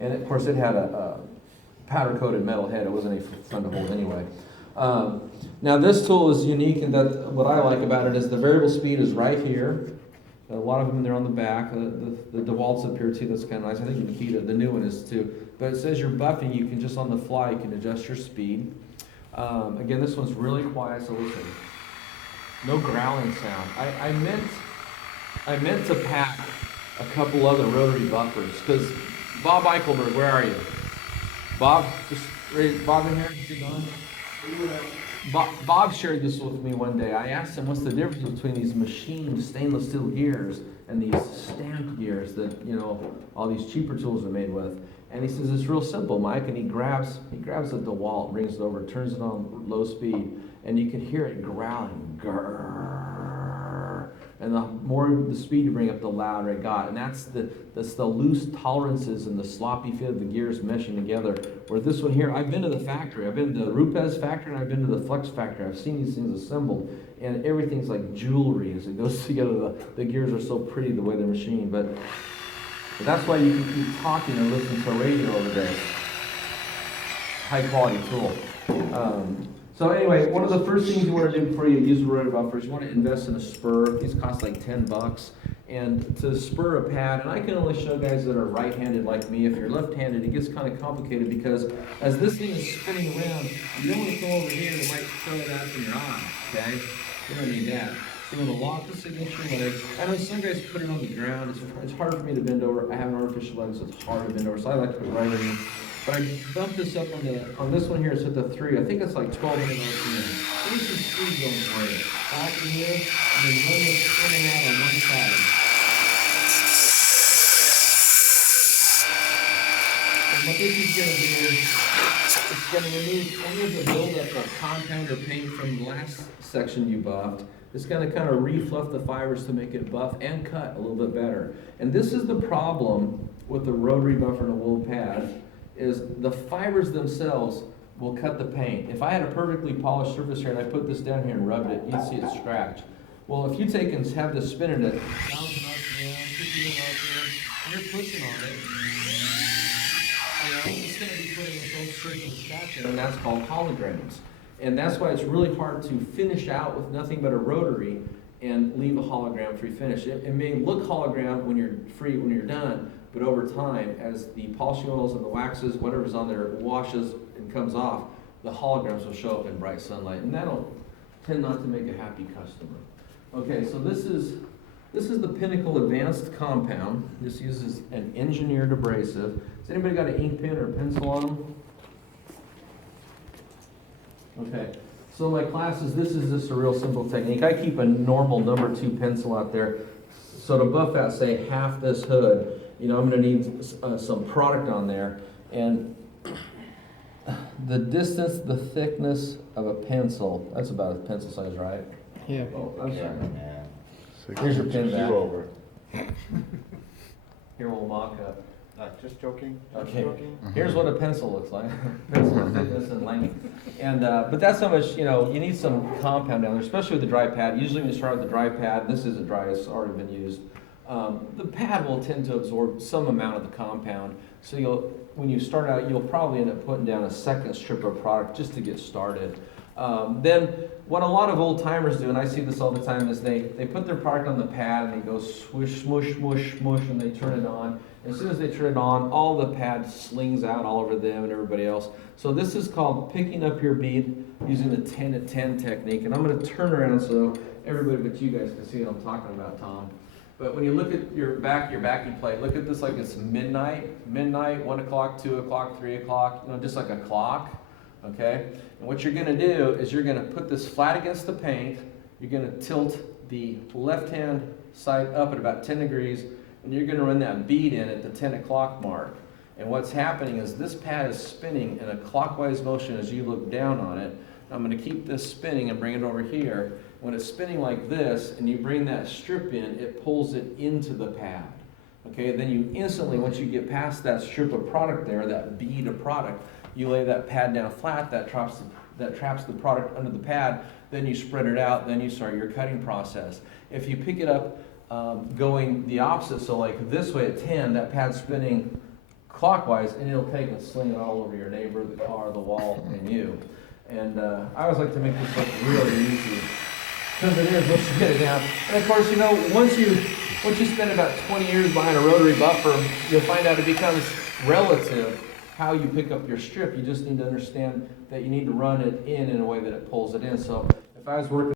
And of course, it had a powder-coated metal head. It wasn't any fun to hold anyway. Now this tool is unique in that what I like about it is the variable speed is right here. A lot of them they're on the back. The DeWalt's up here too. That's kind of nice. I think the Makita, the new one is too. But it says you're buffing. You can just on the fly you can adjust your speed. Again, this one's really quiet. So listen, no growling sound. I meant to pack a couple other rotary buffers because Bob Eichelberg, where are you? Bob, Bob in here? Is he gone? Bob shared this with me one day. I asked him, what's the difference between these machined stainless steel gears and these stamped gears that, you know, all these cheaper tools are made with? And he says, it's real simple, Mike. And he grabs a DeWalt, brings it over, turns it on low speed, and you can hear it growling. Grrr. And the more the speed you bring up, the louder it got. And that's the loose tolerances and the sloppy fit of the gears meshing together. Where this one here, I've been to the factory. I've been to the Rupes factory and I've been to the Flex factory. I've seen these things assembled. And everything's like jewelry as it goes together. The gears are so pretty the way they're machined. But that's why you can keep talking and listening to a radio over this. High quality tool. So anyway, one of the first things you want to do before you use a rotary buffer is you want to invest in a spur. These cost like $10. And to spur a pad, and I can only show guys that are right-handed like me. If you're left-handed, it gets kind of complicated because as this thing is spinning around, you don't want to come over here and it might throw it out from your eye, okay? You don't need that. So you want to lock the signature leg. I know some guys put it on the ground. It's hard for me to bend over. I have an artificial leg, so it's hard to bend over. So I like to put it right in. But I bumped this up on this one here. It's at the 3. I think it's like 1200 RPM. There's some speed going for you. Back in here, and then run this spinning out on one side. And what this is going to do is it's going to remove any of the buildup of compound or paint from the last section you buffed. It's going to kind of refluff the fibers to make it buff and cut a little bit better. And this is the problem with the rotary buffer and a wool pad, is the fibers themselves will cut the paint. If I had a perfectly polished surface here and I put this down here and rubbed it, you'd see it scratch. Well, if you take and have this spinning at 1,000 RPM, 1,500 RPM, and you're pushing on it, you know, it's going to be putting its own surface scratch in, and that's called holograms. And that's why it's really hard to finish out with nothing but a rotary and leave a hologram free finish. It may look hologram when you're done, but over time, as the polishing oils and the waxes, whatever's on there washes and comes off, the holograms will show up in bright sunlight, and that'll tend not to make a happy customer. Okay, so this is the Pinnacle Advanced Compound. This uses an engineered abrasive. Has anybody got an ink pen or a pencil on them? Okay, so my classes, this is just a real simple technique. I keep a normal number 2 pencil out there. So to buff out, say, half this hood, you know, I'm going to need some product on there. And the distance, the thickness of a pencil, that's about a pencil size, right? Yeah. Oh, I'm sorry. Yeah. Here's your pen back. Over. Here we'll mock up. Just joking. Okay. Joking. Here's what a pencil looks like. Pencil thickness and length. And but that's how much, you know, you need some compound down there, especially with the dry pad. Usually when you start with the dry pad, this isn't dry, it's already been used. The pad will tend to absorb some amount of the compound. So when you start out, you'll probably end up putting down a second strip of product just to get started. Then what a lot of old timers do, and I see this all the time, is they put their product on the pad and they go swish, smush, smush, smush, and they turn it on. As soon as they turn it on, all the pad slings out all over them and everybody else. So this is called picking up your bead using the 10 at 10 technique. And I'm going to turn around so everybody but you guys can see what I'm talking about, Tom. But when you look at your backing plate, look at this like it's midnight, 1 o'clock, 2 o'clock, 3 o'clock, you know, just like a clock, okay? And what you're going to do is you're going to put this flat against the paint. You're going to tilt the left-hand side up at about 10 degrees, and you're going to run that bead in at the 10 o'clock mark. And what's happening is this pad is spinning in a clockwise motion as you look down on it. I'm going to keep this spinning and bring it over here. When it's spinning like this and you bring that strip in, it pulls it into the pad. Okay, then you instantly, once you get past that strip of product there, that bead of product, you lay that pad down flat, that traps the product under the pad, then you spread it out, then you start your cutting process. If you pick it up going the opposite, so like this way at 10, that pad's spinning clockwise, and it'll take and sling it all over your neighbor, the car, the wall, and you. And I always like to make this look really easy, because it is once you get it down. And of course, you know, once you spend about 20 years behind a rotary buffer, you'll find out it becomes relative how you pick up your strip. You just need to understand that you need to run it in a way that it pulls it in. So if I was working